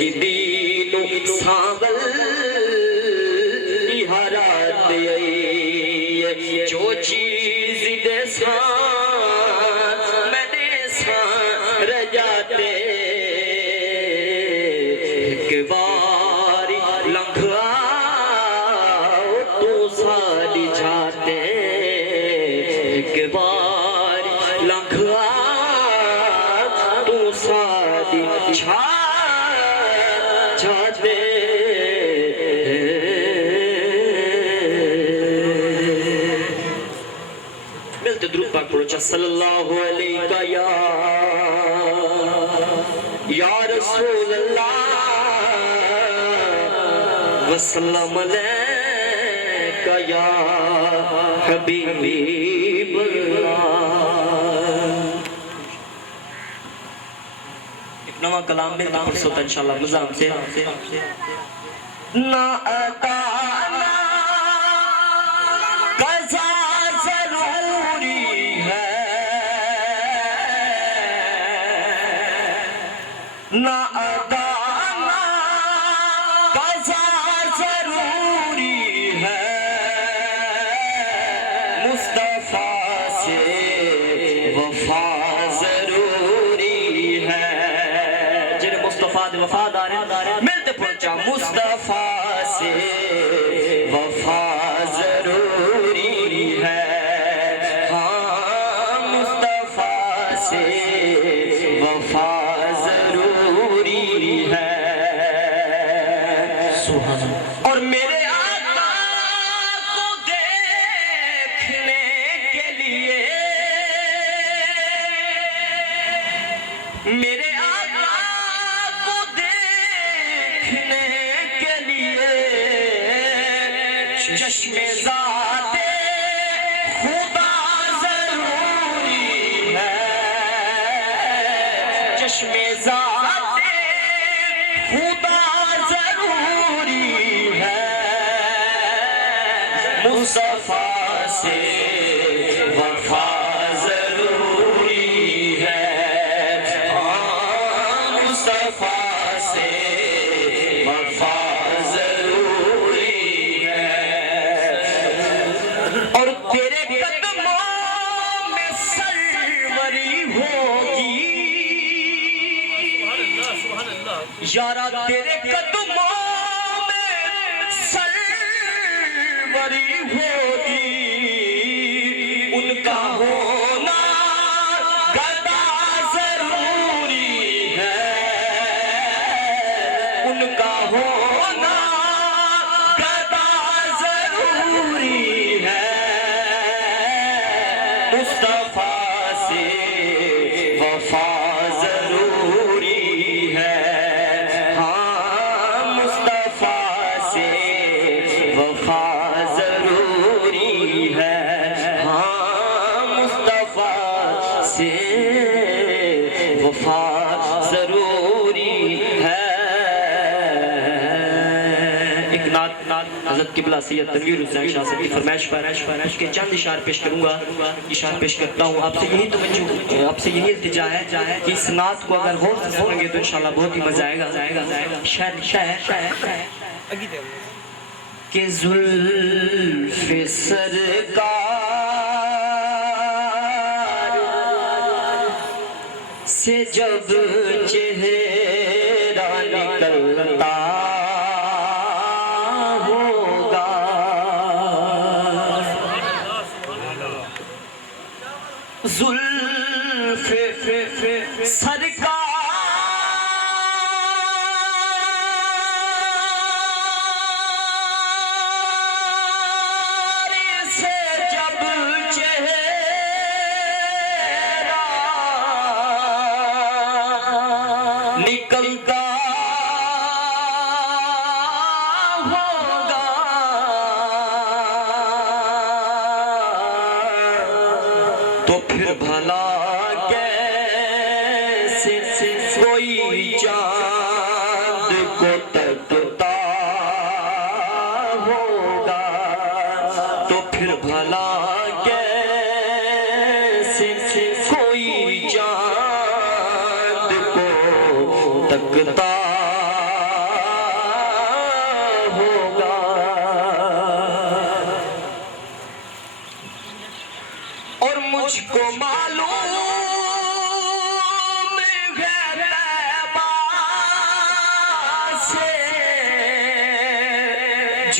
کی دینو ساول حرات جو چیز دے سان میں نے سان رجاتے ایک باری لنگھ آؤ تو ساری جاتے ایک باری لنگھ آؤ تو ساری جاتے درود پاک پڑھو صلی اللہ علیہ یا رسول اللہ وسلم علیکہ یا حبیب اللہ۔ ایک نواں کلام میں پرسو تا انشاءاللہ مزام سے نا ادانا قضا نا ادانا قضا ضروری ہے مصطفیٰ سے وفا ضروری ہے جنہیں مصطفیٰ دے وفادار ہیں ملتے پہنچا مصطفیٰ سے وفا ضروری ہے ہاں مصطفیٰ سے وفا اور میرے آقا کو دیکھنے کے لیے میرے آقا کو دیکھنے کے لیے چشم ذات خدا ضروری ہے چشم ذات خدا مصطفیٰ سے وفا ضروری ہے ہاں مصطفیٰ سے وفا ضروری ہے اور تیرے قدموں میں سروری ہوگی یارا تیرے قدموں ہوگی ان کا ہونا گدا ضروری ہے ان کا ہونا گدا ضروری ہے مصطفیٰ سے وفا ضروری ہے ہاں مصطفیٰ سے وفا وفا ضروری ہے ایک نعت حضرت قبلہ سید تنویر حسین شاہ صاحب کی فرمائش پر اس کے چند اشعار پیش کروں گا اشعار پیش کرتا ہوں آپ سے یہی توجہ آپ سے یہی التجا ہے کہ اس نعت کو اگر غور سے سنیں گے تو انشاءاللہ بہت ہی مزہ آئے گا شاید کہ زلف سرکار سے جب چہرہ نکلتا ہوگا زلف سرکار سے جب چہرہ نکلتا ہوگا تو پھر بھلا کیسے کوئی چاند کو تکتا ہوگا تو پھر بھلا کیسے کوئی چاند کو تکتا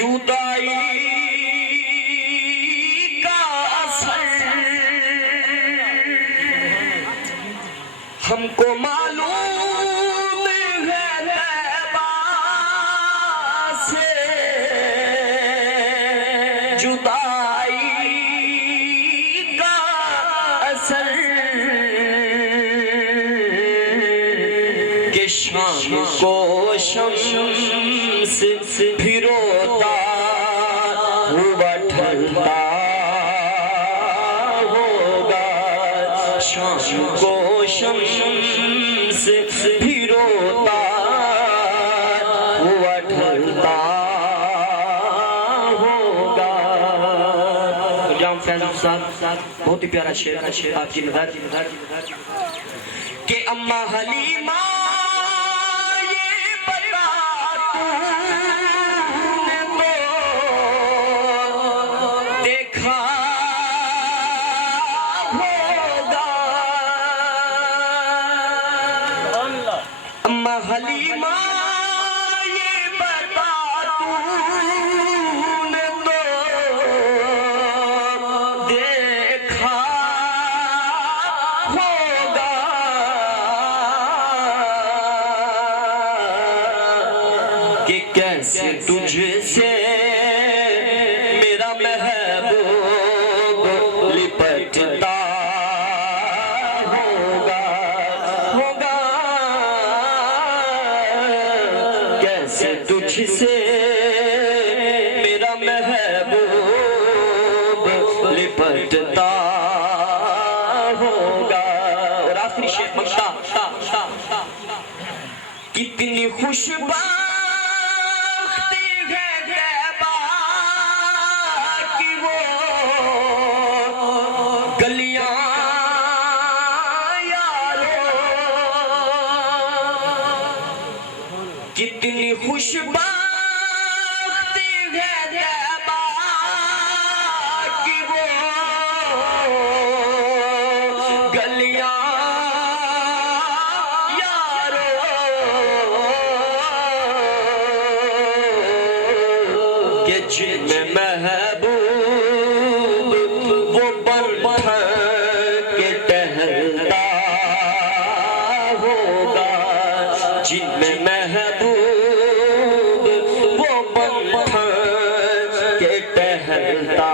جدائی کا اثر ہم کو معلوم ہے طیبہ سے جدائی کا اثر کہ شام کو شمس پھروتا ہوا ڈھلتا ہوگا شام کو شمس پھروتا ہوا ڈھلتا ہوگا۔ جام فیض صاحب بہت ہی پیارا شعر آپ کی نظر کہ اماں حلیمہ حلیمہ یہ بتا تو نے تو دیکھا ہوگا کہ کیسے تجھ سے میرا محبوب لپٹتا تجھ سے میرا محبوب لپٹتا ہوگا۔ اور آخری شعر مکتا کتنی خوشبختی ہے غیبہ کی وہ گلیاں یارو، کتنی خوشبختی ہے غیبہ کی وہ گلیاں یارو، کہ جن میں محبوب وہ بن کے ٹہلتا ہوگا، جن میں محبوب وہ بن کے ٹہلتا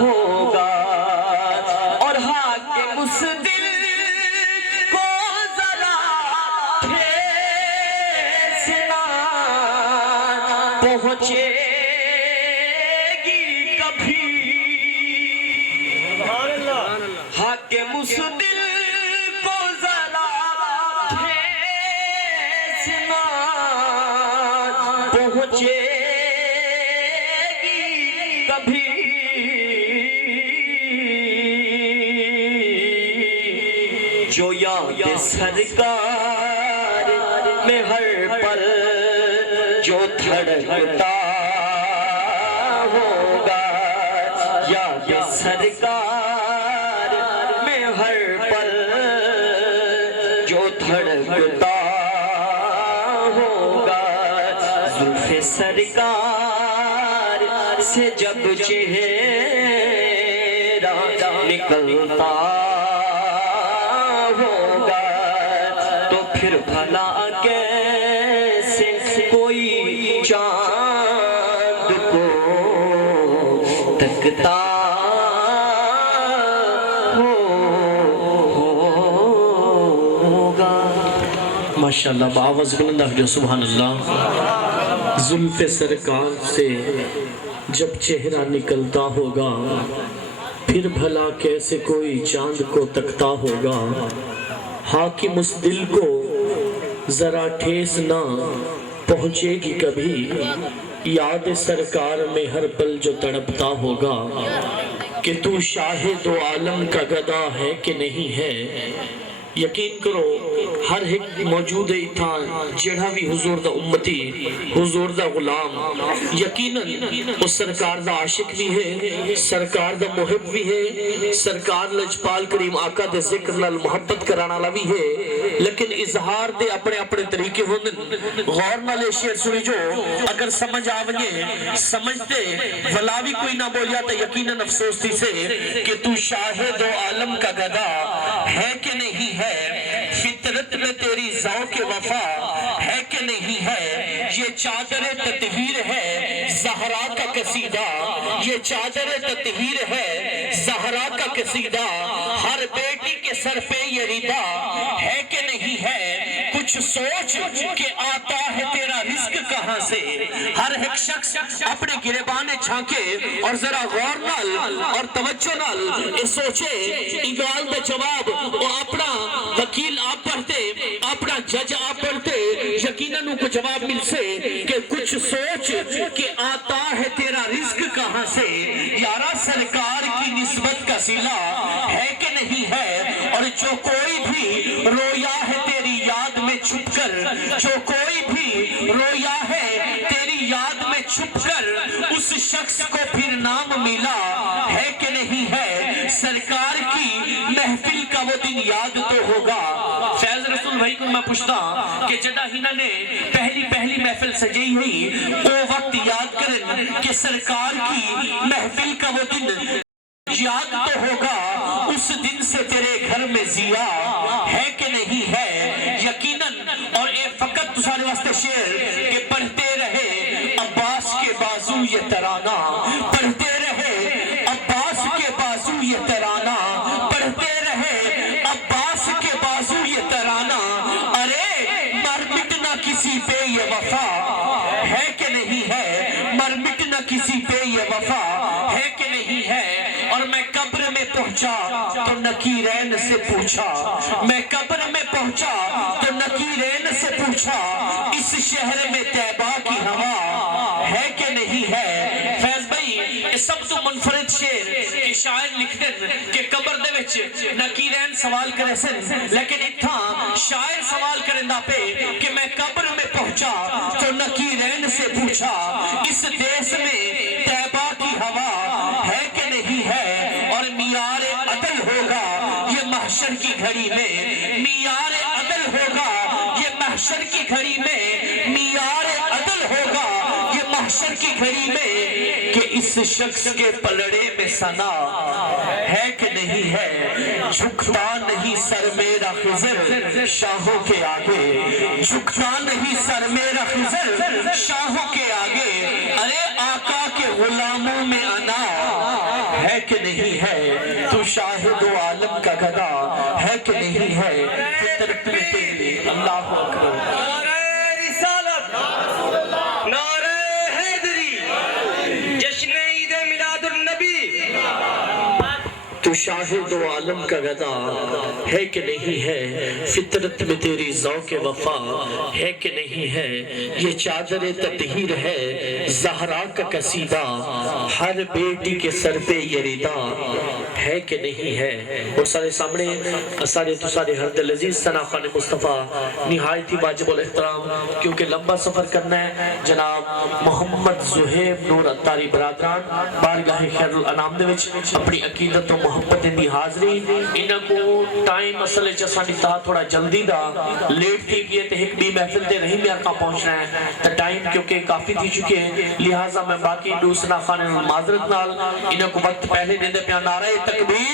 ہوگا۔ اور حاکم اس دل کو ذرا ٹھیسنا پہنچے گی کبھی، حاکم اس دل کو ذرا ٹھیسنا پہنچے گی کبھی، جو یاد سرکار میں ہر پل جو دھڑکتا ہوگا، یاد سرکار میں ہر پل جو دھڑکتا ہوگا، زلف سرکار سے جب چہرہ نکلتا ہوگا، تو پھر بھلا کیسے کوئی چاند کو تکتا ہوگا۔ ماشاءاللہ بآواز بلند جو سبحان اللہ۔ زلف سرکار سے جب چہرہ نکلتا ہوگا، پھر بھلا کیسے کوئی چاند کو تکتا ہوگا، حاکم اس دل کو ذرا ٹھیس نہ پہنچے گی کبھی، یاد سرکار میں ہر پل جو تڑپتا ہوگا، کہ تو شاہ دو عالم کا گدا ہے کہ نہیں ہے، یقین کرو ہر ایک موجود ہے تھا جڑا بھی حضور دا امتی حضور دا غلام یقیناً وہ سرکار دا عاشق بھی ہے سرکار دا محب بھی ہے سرکار لجپال کریم آقا دے ذکر نال محبت کرانا والا بھی ہے لیکن اظہار دے اپنے اپنے طریقے ہوندن غور نال شعر سنی جو اگر سمجھ آونگے سمجھتے ولا بھی کوئی نہ بولیا تو یقیناً افسوس تھی سے کہ تو شاہد و عالم کا گدا ہے کہ نہیں ہے فطرت میں تیری ذوق وفا ہے کہ نہیں ہے یہ چادر تطہیر ہے زہرا کا قصیدہ یہ چادر تطہیر ہے زہرا کا قصیدہ ہر بیٹی کے سر پہ یہ ردا ہے کہ نہیں ہے کچھ سوچ کہ آتا ہے تیرا رزق کہاں سے ہر ایک شخص اپنے گریبان چھانکے اور ذرا غور نال اور توجہ نال سوچے اقبال دا جواب وہ اپنا وکیل آپ پڑھتے اپنا جج آپ پڑھتے یقیناً کو جواب مل سے کہ کچھ سوچ کہ آتا ہے تیرا رزق کہاں سے یارا سرکار کی نسبت کا صلہ ہے کہ نہیں ہے اور جو کوئی بھی رویا ہے تیری یاد میں چھپ کر جو کوئی بھی رویا ہے تیری یاد میں چھپ کر اس شخص کو پھر نام ملا ہے کہ نہیں ہے سرکار کی محفل کا وہ دن یاد تو ہوگا فیض رسول بھائی کو میں پوچھتا کہ جدہ ہینا نے پہلی محفل سجائی ہوئی وہ وقت یاد کریں کہ سرکار کی محفل کا وہ دن یاد تو ہوگا اس دن سے تیرے گھر میں ضیا ہے کہ نہیں ہے یقیناً اور ایک فقط تسارے واسطے شعر کہ پڑھتے رہے عباس کے بازو یہ ترانہ پڑھتے رہے عباس کے بازو یہ ترانہ پڑھتے رہے عباس کے بازو یہ ترانہ ارے مر مٹنا کسی پہ یہ وفا ہے کہ نہیں ہے مر مٹنا کسی پہ یہ وفا ہے کہ نہیں ہے اور میں قبر میں پہنچا تو نکیرین سے پوچھا میں قبر میں پہنچا تو نکیرین سے پوچھا اس شہر میں طیبہ کی ہوا ہے کہ نہیں ہے فیض بھائی یہ سب تو منفرد شعر کہ شاعر لکھتے کہ قبر دے وچ نکیرین سوال کرے سن لیکن اتھا شاعر سوال کرندہ پہ کہ میں قبر میں پہنچا تو نکیرین سے پوچھا اس دیس میں طیبہ کی ہوا ہے کہ نہیں ہے اور معیار عدل ہوگا یہ محشر کی گھڑی میں معیار عدل ہوگا یہ محشر کی گھڑی میں معیار عدل ہوگا یہ محشر کی گھڑی میں کہ اس شخص کے پلڑے میں ثنا ہے کہ نہیں ہے جھکتا نہیں سر میرا خضر شاہوں کے آگے جھکتا نہیں سر میرا خضر شاہوں کے آگے ارے آقا کے غلاموں میں انا ہے کہ نہیں ہے تو شاہد و عالم کا گدا ہے کہ نہیں ہے فطرت میں تیری اللہ اکبر نعرہ رسالت نعرہ حیدری جشن عید میلاد النبی تو شاہد و عالم کا گدا ہے کہ نہیں ہے فطرت میں تیری ذوق وفا ہے کہ نہیں ہے یہ چادر تطہیر ہے زہرا کا قصیدہ ہر بیٹی کے سر پہ یہ ردا ہے کہ نہیں ہے اور سارے سامنے سارے تو سارے حرد العزیز ثنا خان مصطفیٰ نہایت ہی واجب الاحترام کیونکہ لمبا سفر کرنا ہے جناب محمد زہیب نور اتاری برادران بارگاہ خیر الانام دے وچ اپنی عقیدت و محبت دی حاضری انہاں کو ٹائم اصل وچ اساں تا تھوڑا جلدی دا لیٹ تھی گئے تے ایک بھی محفل تے رہی میرا کا پہنچنا ہے تے ٹائم کیونکہ کافی تھی چکے ہیں لہٰذا میں باقی دوسرا خان معذرت نال انہاں کو وقت پہلے دیندے پیا نعرہ تکبیر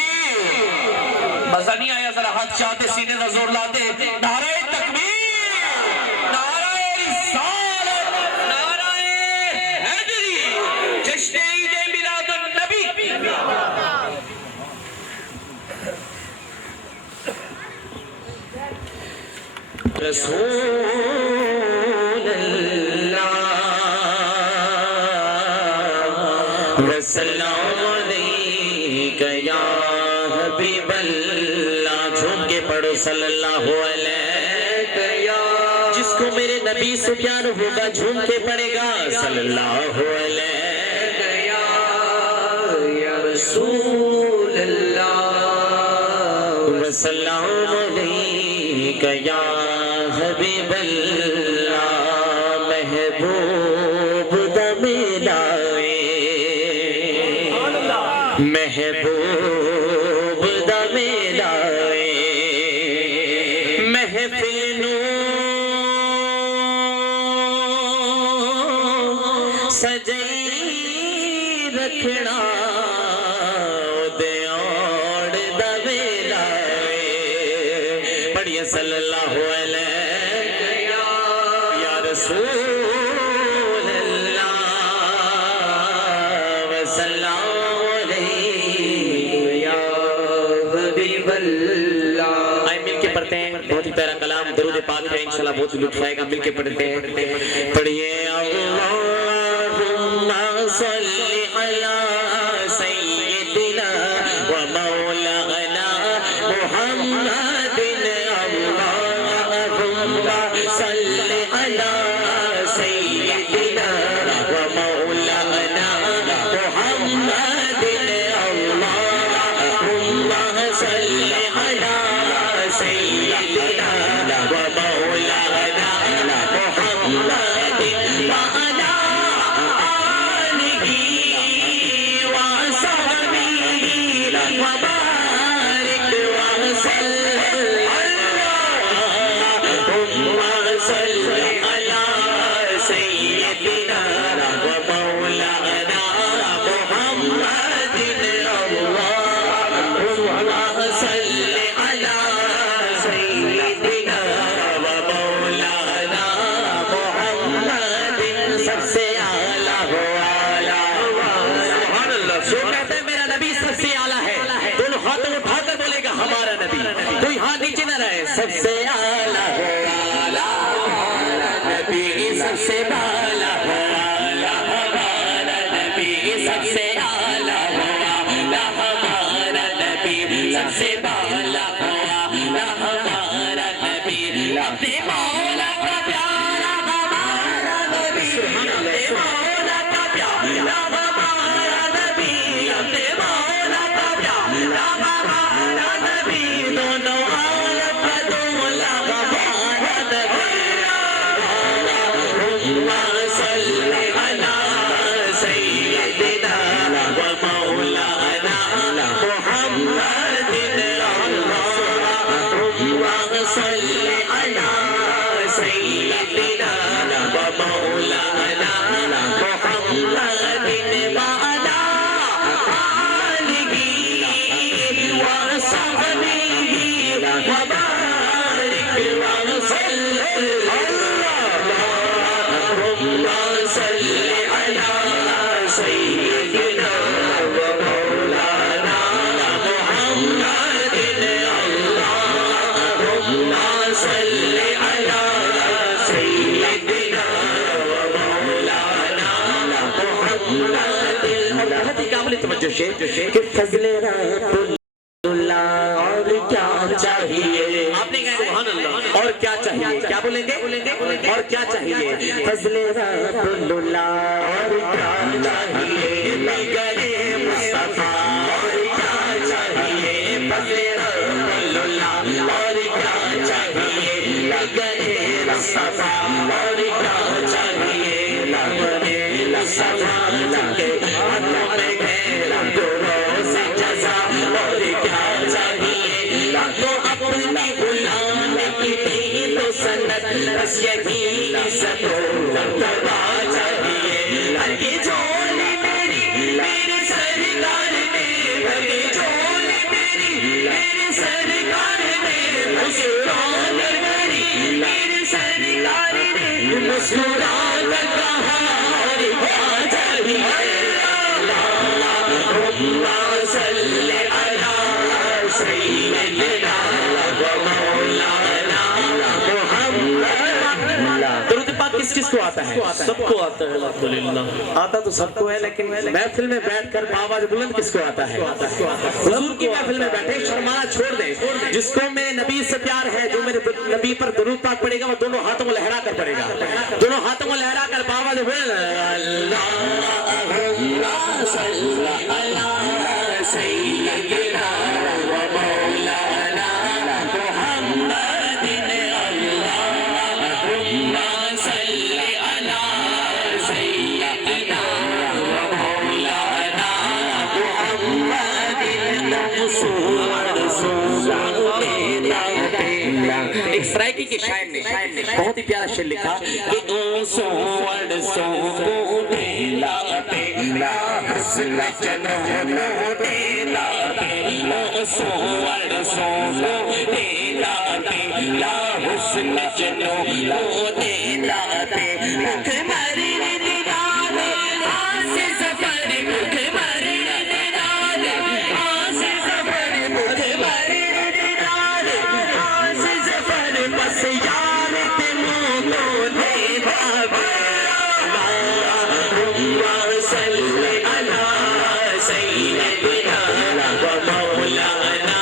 مزہ نہیں آیا ذرا ہاتھ چاہتے سینے دا زور لاتے نعرہ تکبیر نعرہ رسالت نعرہ حیدری جشن عید میلاد النبی رسول اللہ وسلام علیکہ یا حبیب اللہ جھوم کے پڑھو صلی اللہ علیہ یا جس کو میرے نبی سے پیار ہوگا جھوم کے پڑھے گا صلی اللہ علیہ یا رسول اللہ وسلام علیکہ یا حبیب اللہ محبوب دم لائے محبوب دم لائے محفلوں سجائی رکھنا دیوڑ دم لائے پڑھیے صلی اللہ علیہ یا رسول اللہ وسلم علیہ یا حبیب اللہ. آئے مل کے پڑھتے ہیں بہت ہی پیارا کلام درود پاک ہے انشاءاللہ بہت لطف آئے گا. مل کے پڑھتے ہیں پڑھیے اللہم صلی علی سیدنا و مولانا محمد اللہم صلی علی سیدنا و مولانا محمد اللہم صلی علی سیدنا و مولانا محمد وعلی آلہ وصحبہ وبارک وسلم. اللہم صلی علی سیدنا و مولانا محمد اللہم صلی علی سیدنا و مولانا محمد سب سے اعلیٰ ہو اعلیٰ. سبحان اللہ. جو کہتے ہیں میرا نبی سب سے اعلیٰ ہے دونوں ہاتھوں اٹھا کر بولے گا ہمارا نبی کوئی ہاتھ نیچے نہ رہے. سب سے اعلیٰ ہو اعلیٰ نبی سب سے اعلیٰ ہو اعلیٰ ہمارا نبی سب سے اعلیٰ ہو اعلیٰ ہمارا نبی سب سے اعلیٰ ہو اعلیٰ ہمارا نبی اپنے مولا کا پیارا ہمارا نبی اپنے مولا کا پیارا ہمارا نبی اپنے مولا کا پیارا ہمارا نبی دونوں عالم کا دولا ہمارا نبی. اللہم صلی علی سیدنا و مولانا محمد اللہم صلی علی سیدنا و مولانا محمد وعلی آلہ وصحبہ وبارک وسلم. اللہم صلی علی سیدنا و مولانا محمد اللہم صلی علی سیدنا و مولانا محمد. بہت ہی قابل توجہ ہے کہ فضل رب اللہ اور کیا چاہیے. آپ نے کہا سبحان اللہ. اور کیا چاہیے کیا بولیں گے اور کیا چاہیے. فضل رب اللہ اور کیا چاہیے مگر مصطفیٰ اور کیا چاہیے. فضل رب اللہ اور کیا چاہیے مگر مصطفیٰ اور کیا چاہیے مگر مصطفیٰ کے ہاتھوں میں گھیرا دوروں سے جزا اور کیا چاہیے. تو اپنی غلام کی تھی تو سنت بس یہی عزت و مرتبہ چاہیے. ہرگی جھولی میری میرے سرکار نے ہرگی جھولی میری میرے سرکار نے مسکرا کر میری میرے سرکار نے مسکرا کر کہا اور کیا چاہیے. اللہم صلی علی سیدنا و مولانا محمد. درود پاک کس کس کو آتا ہے؟ سب کو آتا ہے الحمدللہ. آتا تو سب کو ہے لیکن محفل میں بیٹھ کر آواز بلند کس کو آتا ہے؟ حضور کی محفل میں بیٹھے شرمانا چھوڑ دیں. جس کو میرے نبی سے پیار ہے جو میرے نبی پر درود پاک پڑے گا وہ دونوں ہاتھوں کو لہرا کر پڑے گا. دونوں ہاتھوں کو لہرا کر آواز بلند اللہم صلی علی سیدنا و مولانا محمد. اللہ سرائکی کے شاعر نے بہت ہی پیارا شعر لکھا کہ اونسوں ورسوں کو ڈھیلا ڈھیلا حسن جنونوں ڈھیلا ڈھیلا اونسوں ورسوں کو ڈھیلا ڈھیلا حسن جنونوں ڈھیلا ڈھیلا مکمری دیدار آس سفر مکمری دیدار آس سفر مکمری دیدار آس سفر بس یار تمہوں دینا اللہم صل علی سیدنا و مولانا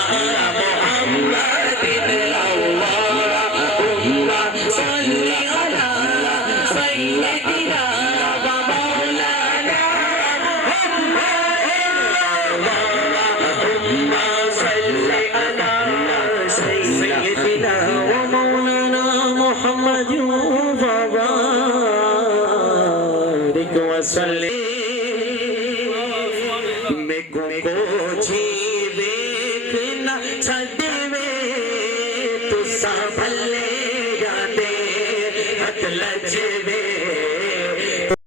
محمد اللہم صل علی سیدنا و مولانا اللہم صل علی سیدنا و مولانا محمد وبارک وسلم میں کو جی دیکھنا چھڑوے تو سنبھلے جاتے حد لجوے